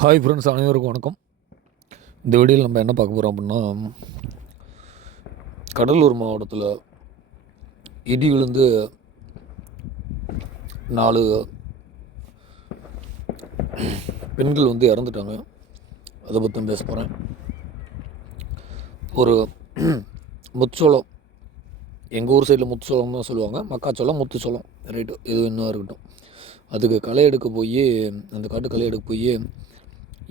Hi friends, அனைவருக்கும் வணக்கம். இந்த வீடியோவில் நம்ம என்ன பார்க்க போகிறோம் அப்படின்னா, கடலூர் மாவட்டத்தில் இடி விழுந்து 4 பெண்கள் இறந்துட்டாங்க. அதை பற்றி பேச போகிறேன். ஒரு முத்துச்சோளம், எங்கள் ஊர் சைடில் முத்துச்சோளம் தான் சொல்லுவாங்க, மக்காச்சோளம் முத்துச்சோளம் ரைட்டு, எது இன்னும் இருக்கட்டும். அதுக்கு களை எடுக்க போய், அந்த காட்டு களை எடுக்க போய்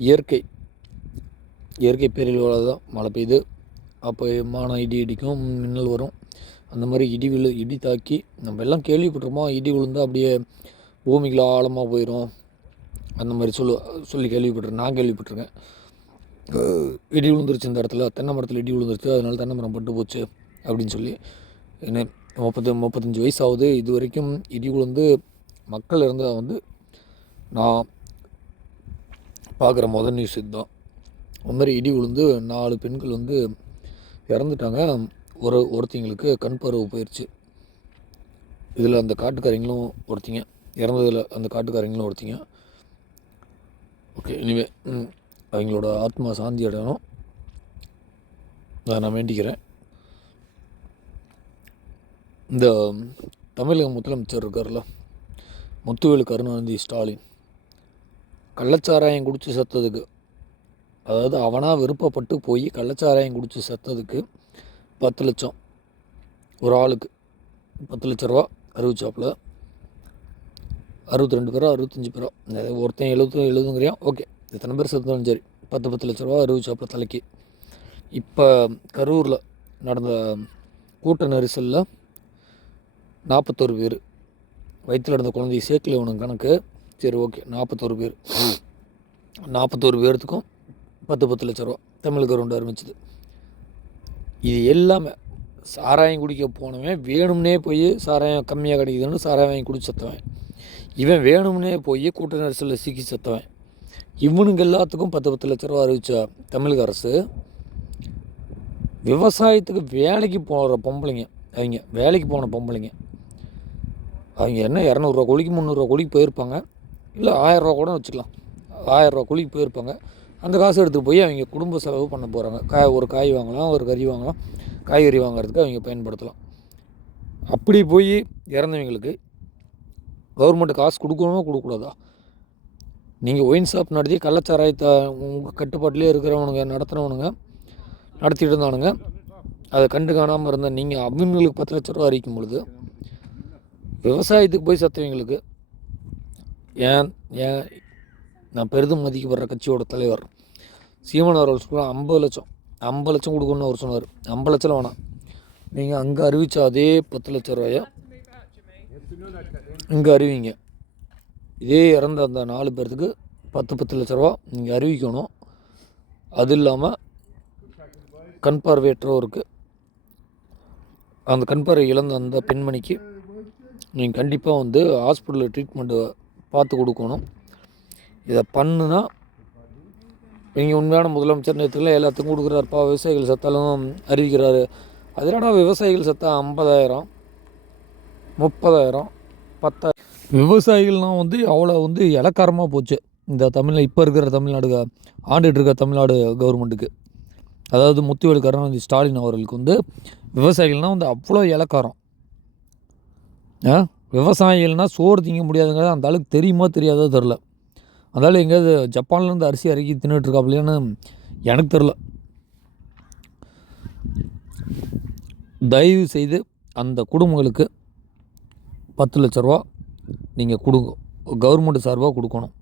இயற்கை பேரிழால் தான் மழை பெய்யுது. அப்போ இடி இடிக்கும், மின்னல் வரும். அந்த மாதிரி இடி தாக்கி நம்ம எல்லாம் கேள்விப்பட்டிருப்போம். இடி விழுந்தால் அப்படியே பூமிக்குள்ள ஆழமாக போயிடும், அந்த மாதிரி சொல்லி நான் கேள்விப்பட்டிருக்கேன். இடி விழுந்துருச்சு, இந்த இடத்துல தென்னை மரத்தில் இடி விழுந்துருச்சு, அதனால தென்னை மரம் பட்டு போச்சு அப்படின்னு சொல்லி. என்ன 35 வயசு ஆகுது, இது வரைக்கும் இடி விழுந்து மக்கள் இருந்தால் நான் பார்க்குற முதல் நியூஸ் இதுதான். அது மாதிரி இடி விழுந்து 4 பெண்கள் இறந்துட்டாங்க. ஒருத்தங்களுக்கு கண் பார்வை போயிடுச்சு. இதில் அந்த காட்டுக்காரங்களும் ஒருத்திங்க இறந்ததில், அந்த காட்டுக்காரங்களும் ஒருத்திங்க. ஓகே, இனிமே அவங்களோட ஆத்மா சாந்தி அடையணும், அதை நான் வேண்டிக்கிறேன். இந்த தமிழக முதலமைச்சர் இருக்கார்ல, முத்துவேலு கருணாநிதி ஸ்டாலின், கள்ளச்சாராயம் குடித்து செத்ததுக்கு, அதாவது அவனாக விருப்பப்பட்டு போய் கள்ளச்சாராயம் குடித்து செத்ததுக்கு 10 லட்சம், ஒரு ஆளுக்கு 10 லட்ச ரூபா அறிவிச்சாப்புல. 62 பேரோ 65 பேரோ, ஒருத்தன் 70 ஓகே, எத்தனை பேர் செத்தாலும் சரி, 10 லட்ச ரூபா அறிவிச்சாப்புல தலைக்கு. இப்போ கரூரில் நடந்த கூட்ட நெரிசலில் 41 பேர், வயிற்றில் நடந்த குழந்தைய சேர்க்கல இவனுக்கு கணக்கு. சரி, ஓகே, 41 பேர், 41 பேர்த்துக்கும் 10 லட்ச ரூபா தமிழ் கவர்மெண்ட் ஆரம்பிச்சிது. இது எல்லாமே சாராயம் குடிக்க போனவன் வேணும்னே போய் சாராயம் கம்மியாக கிடைக்குதுன்னு சாராயம் வாங்கி குடிச்சு செத்தவன், இவன் வேணும்னே போய் கூட்ட நெரிசலில் சிக்கி செத்தவன், இவனுங்க எல்லாத்துக்கும் 10 லட்ச ரூபா அறிவித்த தமிழக அரசு, விவசாயத்துக்கு வேலைக்கு போகிற பொம்பளைங்க, அவங்க வேலைக்கு போன பொம்பளைங்க, அவங்க என்ன 200 கூலிக்கு 300 கூலிக்கு போயிருப்பாங்க, இல்லை 1000 ரூபா கூட வச்சுக்கலாம், 1000 ரூபா கூலிக்கு போயிருப்பாங்க. அந்த காசு எடுத்துகிட்டு போய் அவங்க குடும்ப செலவு பண்ண போகிறாங்க. ஒரு காய் வாங்கலாம், ஒரு கறி வாங்கலாம், காய்கறி வாங்குறதுக்கு அவங்க பயன்படுத்தலாம். அப்படி போய் இறந்தவங்களுக்கு கவர்மெண்ட்டு காசு கொடுக்கணுமா கொடுக்கூடாதா? நீங்கள் ஒயின் ஷாப் நடத்தி கள்ளச்சாராயத்தை உங்கள் கட்டுப்பாட்டிலே இருக்கிறவனுங்க நடத்திட்டு இருந்தானுங்க, அதை கண்டு காணாமல் இருந்தால் நீங்கள் அவங்களுக்கு 10 லட்ச ரூபா அறிவிக்கும் பொழுது, விவசாயத்துக்கு போய் சத்தவங்களுக்கு ஏன் நான் பெரிதும் மதிக்கப்படுற கட்சியோட தலைவர் சீமான் அவர்கள் சொல்கிறார், 50 லட்சம் கொடுக்கணும்னு அவர் சொன்னார். 50 லட்சம் வேணாம், நீங்கள் அங்கே அறிவித்த அதே 10 லட்ச ரூபாயை இங்கே அறிவிங்க. இதே இறந்த அந்த 4 பேர்த்துக்கு 10 லட்ச ரூபா நீங்கள் அறிவிக்கணும். அது இல்லாமல் கண் பார்வையற்றோருக்கு, அந்த கண் பார்வை இழந்த அந்த பெண்மணிக்கு நீங்கள் கண்டிப்பாக ஹாஸ்பிட்டலில் ட்ரீட்மெண்ட்டு பார்த்து கொடுக்கணும். இதை பண்ணுனா நீங்கள் உண்மையான முதலமைச்சர் நேரத்தில் எல்லாத்துக்கும் கொடுக்குறாருப்பா, விவசாயிகள் சத்தாலும் அறிவிக்கிறாரு. அதனால விவசாயிகள் சத்தா 50,000, 30,000, 10,000 விவசாயிகள்லாம் அவ்வளோ இலக்காரமாக போச்சு இந்த இப்போ இருக்கிற தமிழ்நாடு ஆண்டுகிட்டு இருக்க தமிழ்நாடு கவர்மெண்ட்டுக்கு. அதாவது முத்துவேலு கருணாநிதி ஸ்டாலின் அவர்களுக்கு விவசாயிகள்னால் அவ்வளோ இலக்காரம். விவசாயிகள்னால் சோறு திங்க முடியாதுங்கிறது அந்த அளவுக்கு தெரியுமா தெரியாதோ தெரில. அதனால் எங்கேயாவது ஜப்பான்லேருந்து அரிசி இறக்கி தின்னுட்டுருக்காப்லையான்னு எனக்கு தெரில. தயவு செய்து அந்த குடும்பங்களுக்கு 10 லட்ச ரூபா நீங்கள் கவர்மெண்ட் சார்பாக கொடுக்கணும்.